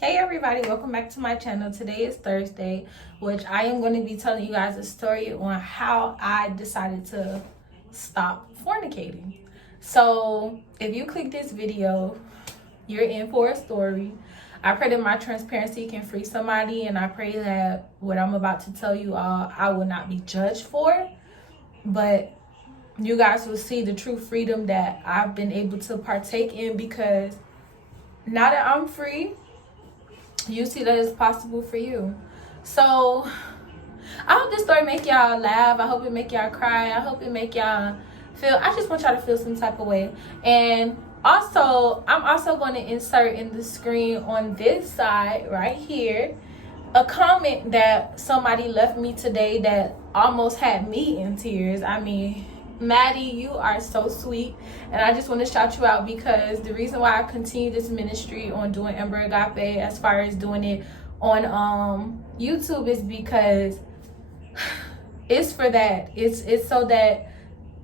Hey everybody, welcome back to my channel. Today is Thursday, which I am going to be telling you guys a story on how I decided to stop fornicating. So if you click this video, you're in for a story. I pray that my transparency can free somebody, and I pray that what I'm about to tell you all, I will not be judged for, but you guys will see the true freedom that I've been able to partake in, because now that I'm free, you see that it's possible for you. So I hope this story make y'all laugh. I hope it make y'all cry. I hope it make y'all feel, I just want y'all to feel some type of way. And also, I'm also going to insert in the screen on this side right here a comment that somebody left me today that almost had me in tears. I mean, Maddie, you are so sweet, and I just want to shout you out, because the reason why I continue this ministry on doing Ember Agape, as far as doing it on YouTube, is because it's for that. It's so that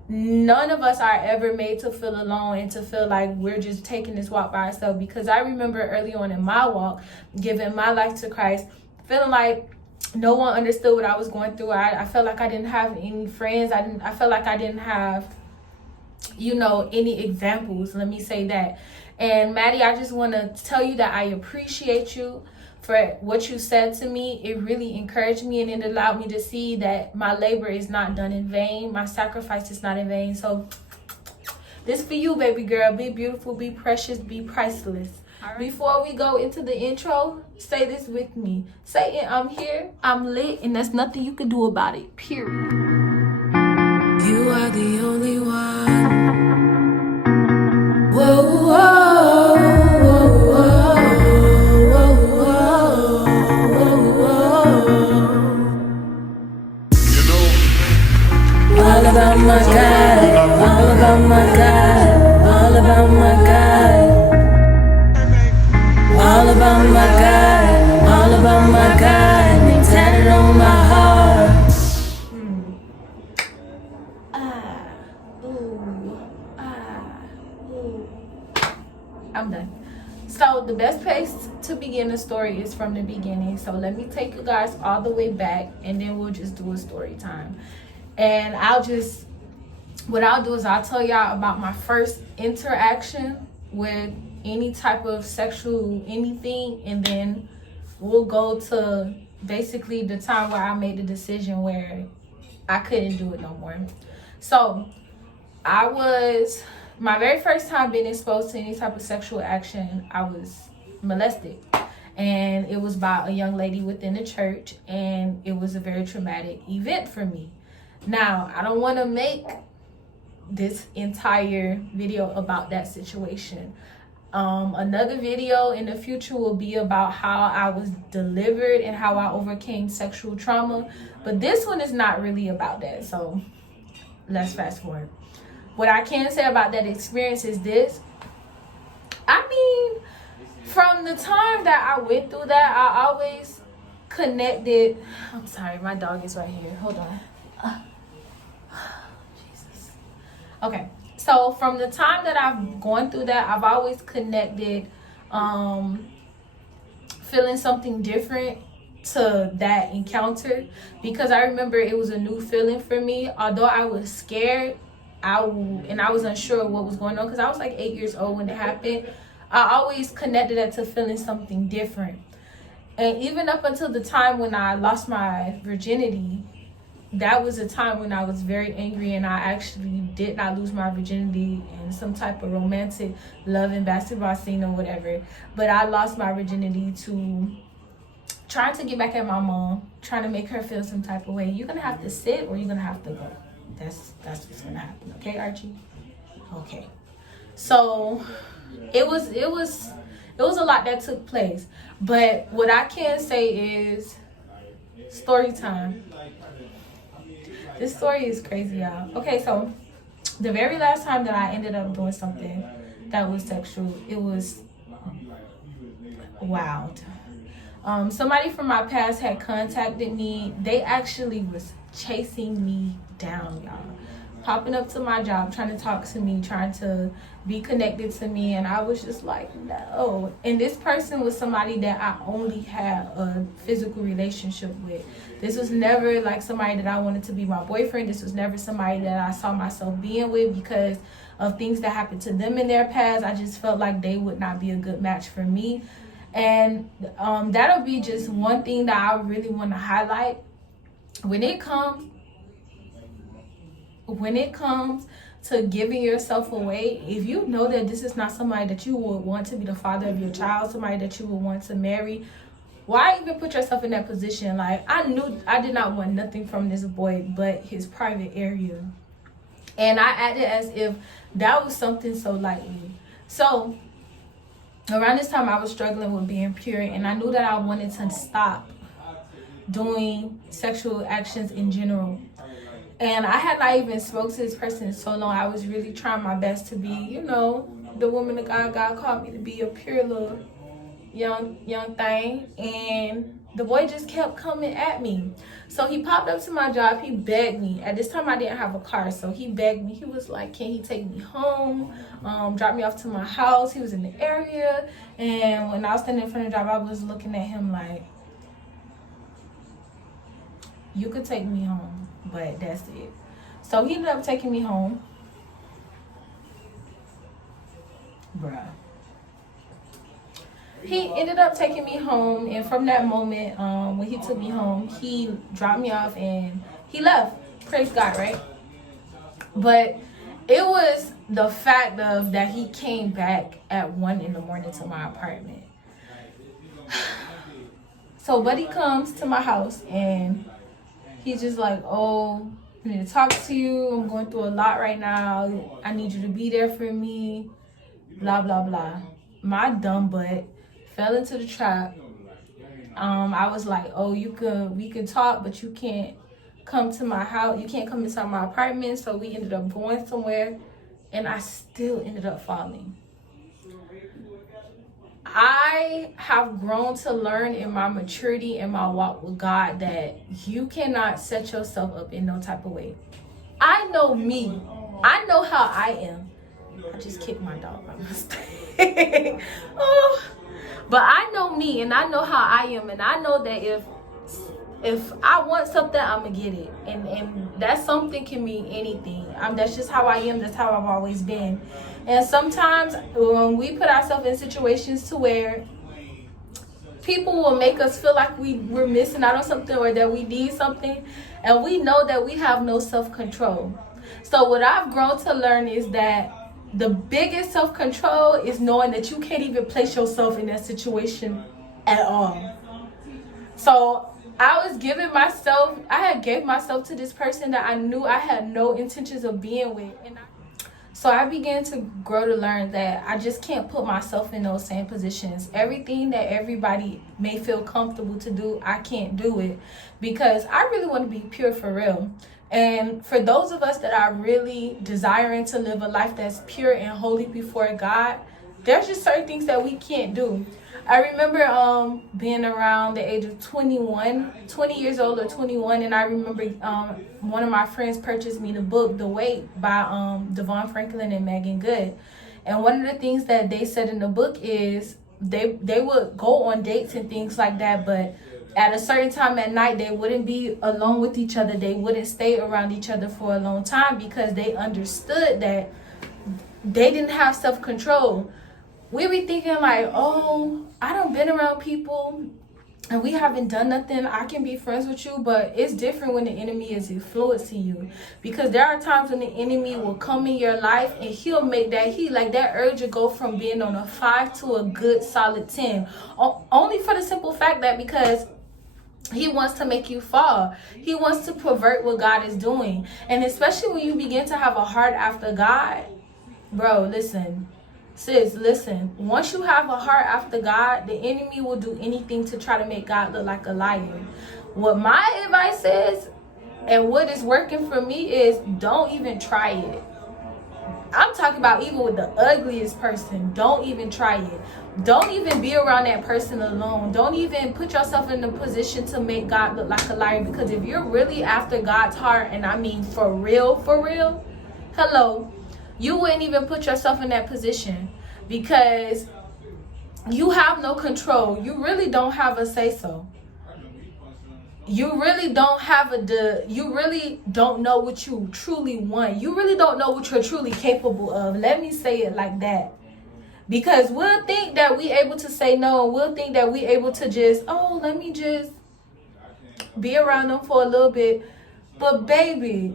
none of us are ever made to feel alone and to feel like we're just taking this walk by ourselves. Because I remember early on in my walk, giving my life to Christ, feeling like no one understood what I was going through. I felt like I didn't have any friends. I felt like I didn't have, any examples. Let me say that. And Maddie, I just want to tell you that I appreciate you for what you said to me. It really encouraged me, and it allowed me to see that my labor is not done in vain. My sacrifice is not in vain. So this for you, baby girl. Be beautiful, be precious, be priceless. Right. Before we go into the intro, say this with me. Say it, I'm here, I'm lit, and there's nothing you can do about it, period. You are the only one. Whoa, whoa, whoa, whoa, whoa, whoa, whoa. All about my God, all about my God, all about my God. All about my God, all about my God, and tatted on my heart. I'm done. So the best place to begin a story is from the beginning. So let me take you guys all the way back, and then we'll just do a story time. And what I'll do is I'll tell y'all about my first interaction with any type of sexual anything, and then we'll go to basically the time where I made the decision where I couldn't do it no more. So my very first time being exposed to any type of sexual action, I was molested, and it was by a young lady within the church, and it was a very traumatic event for me. Now, I don't want to make this entire video about that situation. Another video in the future will be about how I was delivered and how I overcame sexual trauma, but this one is not really about that, so let's fast forward. What I can say about that experience is this. I mean, from the time that I went through that, I always connected. I'm sorry, my dog is right here, hold on. Jesus. Okay. So from the time that I've gone through that, I've always connected feeling something different to that encounter, because I remember it was a new feeling for me. Although I was scared, I was unsure of what was going on, because I was like 8 years old when it happened. I always connected that to feeling something different. And even up until the time when I lost my virginity, that was a time when I was very angry, and I actually did not lose my virginity in some type of romantic love and basketball scene or whatever. But I lost my virginity to trying to get back at my mom, trying to make her feel some type of way. You're going to have to sit, or you're going to have to go. That's what's going to happen. Okay, Archie? Okay. So it was a lot that took place. But what I can say is story time. This story is crazy, y'all. Okay, so the very last time that I ended up doing something that was sexual, it was wild. Somebody from my past had contacted me. They actually was chasing me down, y'all. popping up to my job, trying to talk to me, trying to be connected to me, and I was just like, no. And this person was somebody that I only had a physical relationship with. This was never like somebody that I wanted to be my boyfriend. This was never somebody that I saw myself being with because of things that happened to them in their past. I just felt like they would not be a good match for me. And that'll be just one thing that I really want to highlight. When it comes to giving yourself away, if you know that this is not somebody that you would want to be the father of your child, somebody that you would want to marry, why even put yourself in that position? Like, I knew I did not want nothing from this boy but his private area. And I acted as if that was something so lightly. So around this time, I was struggling with being pure, and I knew that I wanted to stop doing sexual actions in general. And I had not even spoke to this person in so long. I was really trying my best to be, the woman of God called me to be, a pure little young thing. And the boy just kept coming at me. So he popped up to my job. He begged me. At this time, I didn't have a car, so he begged me. He was like, can he take me home, drop me off to my house? He was in the area. And when I was standing in front of the job, I was looking at him like, you could take me home, but that's it. So he ended up taking me home. Bruh. He ended up taking me home, and from that moment, when he took me home, he dropped me off and he left. Praise God, right? But it was the fact of that he came back at 1 a.m. to my apartment. So Buddy comes to my house and he's just like, oh, I need to talk to you. I'm going through a lot right now. I need you to be there for me. Blah, blah, blah. My dumb butt fell into the trap. I was like, oh, we could talk, but you can't come to my house. You can't come inside my apartment. So we ended up going somewhere, and I still ended up falling. I have grown to learn in my maturity and my walk with God that you cannot set yourself up in no type of way. I know me. I know how I am. I just kicked my dog by mistake. Oh. But I know me, and I know how I am, and I know that if I want something, I'm gonna get it, and that something can mean anything. That's just how I am. That's how I've always been. And sometimes when we put ourselves in situations to where people will make us feel like we're missing out on something or that we need something, and we know that we have no self-control. So what I've grown to learn is that the biggest self-control is knowing that you can't even place yourself in that situation at all. So I had gave myself to this person that I knew I had no intentions of being with. So I began to grow to learn that I just can't put myself in those same positions. Everything that everybody may feel comfortable to do, I can't do it because I really want to be pure for real. And for those of us that are really desiring to live a life that's pure and holy before God, there's just certain things that we can't do. I remember being around the age of 20 years old or 21, and I remember one of my friends purchased me the book The Wait by Devon Franklin and Megan Good. And one of the things that they said in the book is they would go on dates and things like that, but at a certain time at night, they wouldn't be alone with each other. They wouldn't stay around each other for a long time because they understood that they didn't have self-control. We be thinking like, oh, I done been around people and we haven't done nothing. I can be friends with you, but it's different when the enemy is influencing you, because there are times when the enemy will come in your life and he'll make that urge to go from being on a 5 to a good solid 10, only for the simple fact that because he wants to make you fall. He wants to pervert what God is doing. And especially when you begin to have a heart after God, bro, listen. Sis, listen. Once you have a heart after God, the enemy will do anything to try to make God look like a liar. What my advice is, and what is working for me, is don't even try it. I'm talking about even with the ugliest person. Don't even try it. Don't even be around that person alone. Don't even put yourself in the position to make God look like a liar. Because if you're really after God's heart, and I mean for real, Hello. You wouldn't even put yourself in that position because you have no control. You really don't have a say-so. You really don't have you really don't know what you truly want. You really don't know what you're truly capable of. Let me say it like that. Because we'll think that we able to say no. We'll think that we able to just, oh, let me just be around them for a little bit. But baby,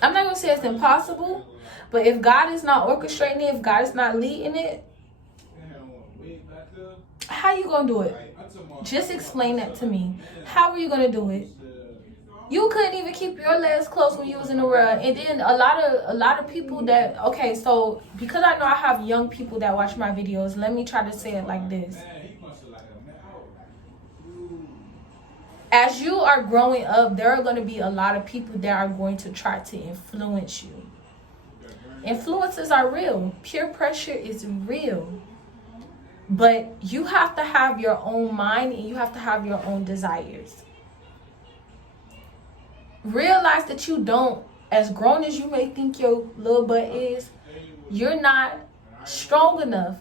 I'm not going to say it's impossible. But if God is not orchestrating it, if God is not leading it, how you going to do it? Just explain that to me. How are you going to do it? You couldn't even keep your legs closed when you was in the world. And then a lot of people that, okay, so because I know I have young people that watch my videos, let me try to say it like this. As you are growing up, there are going to be a lot of people that are going to try to influence you. Influences are real. Peer pressure is real. But you have to have your own mind and you have to have your own desires. Realize that you don't, as grown as you may think your little butt is, you're not strong enough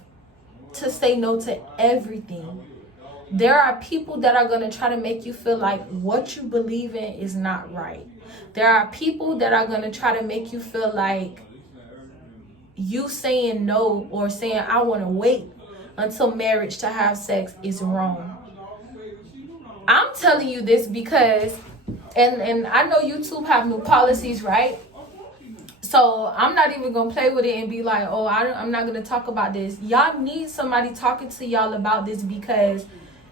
to say no to everything. There are people that are going to try to make you feel like what you believe in is not right. There are people that are going to try to make you feel like you saying no or saying I want to wait until marriage to have sex is wrong. I'm telling you this because, and I know YouTube have new policies, right? So I'm not even going to play with it and be like, oh, I'm not going to talk about this. Y'all need somebody talking to y'all about this, because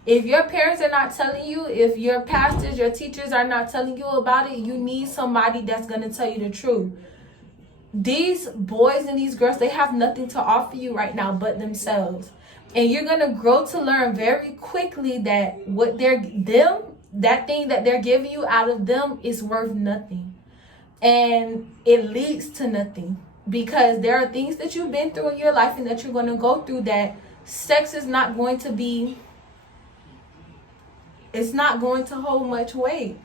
if your parents are not telling you, if your pastors, your teachers are not telling you about it, you need somebody that's going to tell you the truth. These boys and these girls, they have nothing to offer you right now but themselves. And you're going to grow to learn very quickly that what that thing that they're giving you out of them is worth nothing. And it leads to nothing. Because there are things that you've been through in your life and that you're going to go through that sex is not going to be, it's not going to hold much weight.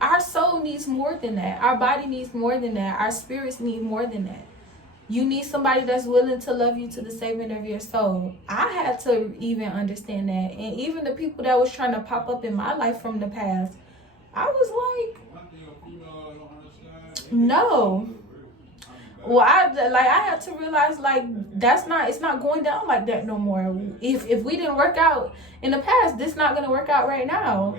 Our soul needs more than that. Our body needs more than that. Our spirits need more than that. You need somebody that's willing to love you to the saving of your soul. I had to even understand that. And even the people that was trying to pop up in my life from the past, I was like, no. Well, I had to realize, like, it's not going down like that no more. If we didn't work out in the past, this not gonna work out right now.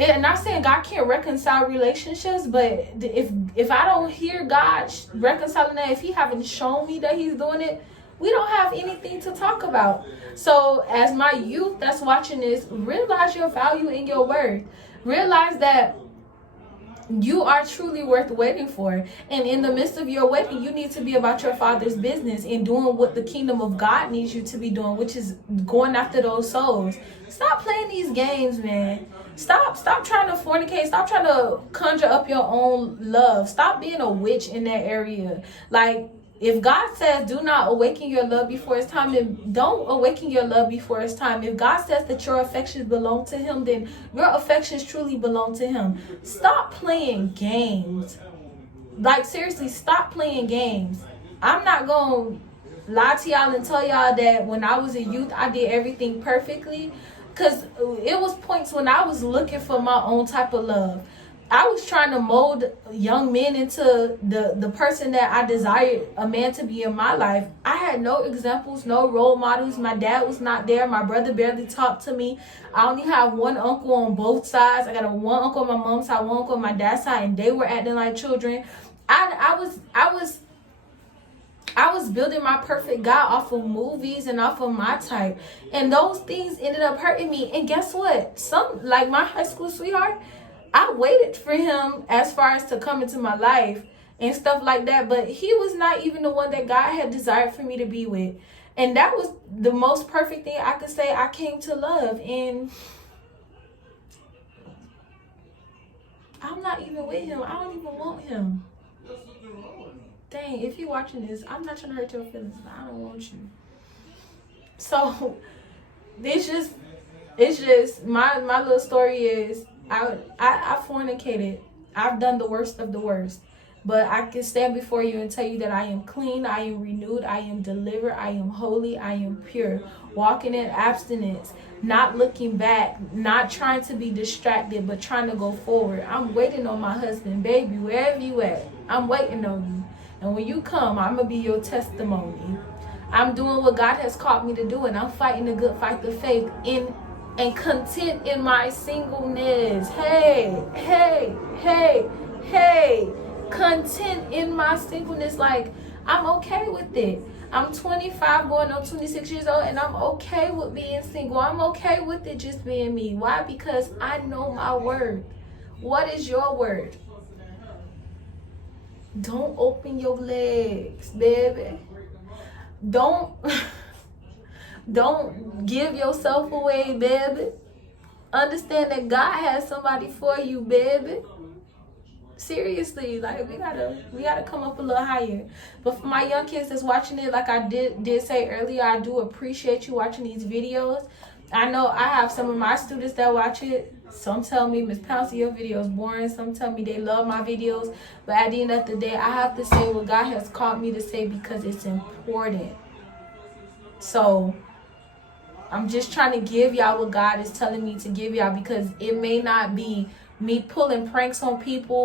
I'm not saying God can't reconcile relationships, but if I don't hear God reconciling that, if He haven't shown me that He's doing it, we don't have anything to talk about. So as my youth that's watching this, realize your value and your worth. Realize that you are truly worth waiting for. And in the midst of your waiting, you need to be about your Father's business and doing what the kingdom of God needs you to be doing, which is going after those souls. Stop playing these games, man. Stop trying to fornicate. Stop trying to conjure up your own love. Stop being a witch in that area. Like, if God says do not awaken your love before it's time, then don't awaken your love before it's time. If God says that your affections belong to Him, then your affections truly belong to Him. Stop playing games. Like, seriously, stop playing games. I'm not going to lie to y'all and tell y'all that when I was a youth, I did everything perfectly. Because it was points when I was looking for my own type of love. I was trying to mold young men into the person that I desired a man to be in my life. I had no examples, no role models. My dad was not there. My brother barely talked to me. I only have one uncle on both sides. I got one uncle on my mom's side, one uncle on my dad's side, and they were acting like children. I was building my perfect guy off of movies and off of my type. And those things ended up hurting me. And guess what? Like my high school sweetheart, I waited for him as far as to come into my life and stuff like that. But he was not even the one that God had desired for me to be with. And that was the most perfect thing I could say I came to love. And I'm not even with him. I don't even want him. Dang, if you're watching this, I'm not trying to hurt your feelings, but I don't want you. So it's just my little story is, I fornicated. I've done the worst of the worst. But I can stand before you and tell you that I am clean, I am renewed, I am delivered, I am holy, I am pure. Walking in abstinence, not looking back, not trying to be distracted, but trying to go forward. I'm waiting on my husband, baby, wherever you at. I'm waiting on you. And when you come, I'm going to be your testimony. I'm doing what God has called me to do, and I'm fighting the good fight of faith and content in my singleness. Hey, hey, hey, hey. Content in my singleness. Like, I'm okay with it. I'm 25 going on 26 years old, and I'm okay with being single. I'm okay with it just being me. Why? Because I know my word. What is your word? Don't open your legs, baby. Don't give yourself away, baby. Understand that God has somebody for you, baby. Seriously, like we gotta come up a little higher. But for my young kids that's watching it, like I did say earlier, I do appreciate you watching these videos. I know I have some of my students that watch it. Some tell me, Miss Pouncey, your video is boring. Some tell me they love my videos. But at the end of the day, I have to say what God has called me to say because it's important. So I'm just trying to give y'all what God is telling me to give y'all, because it may not be me pulling pranks on people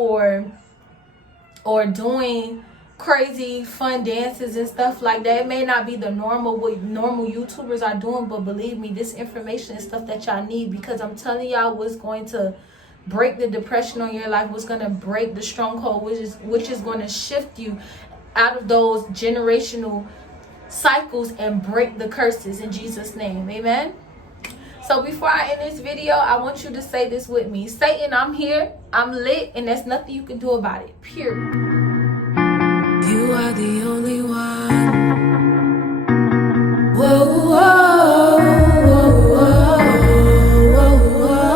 or doing crazy fun dances and stuff like that. It may not be the normal what normal YouTubers are doing, but believe me, this information is stuff that y'all need, because I'm telling y'all what's going to break the depression on your life, what's going to break the stronghold, which is going to shift you out of those generational cycles and break the curses in Jesus' name. Amen. So before I end this video, I want you to say this with me. Satan, I'm here, I'm lit, and there's nothing you can do about it. Period. You are the only one. Whoa, whoa, whoa, whoa, whoa,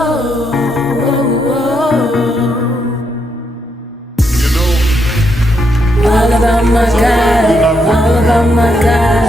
whoa, whoa. All about my God, all about my God.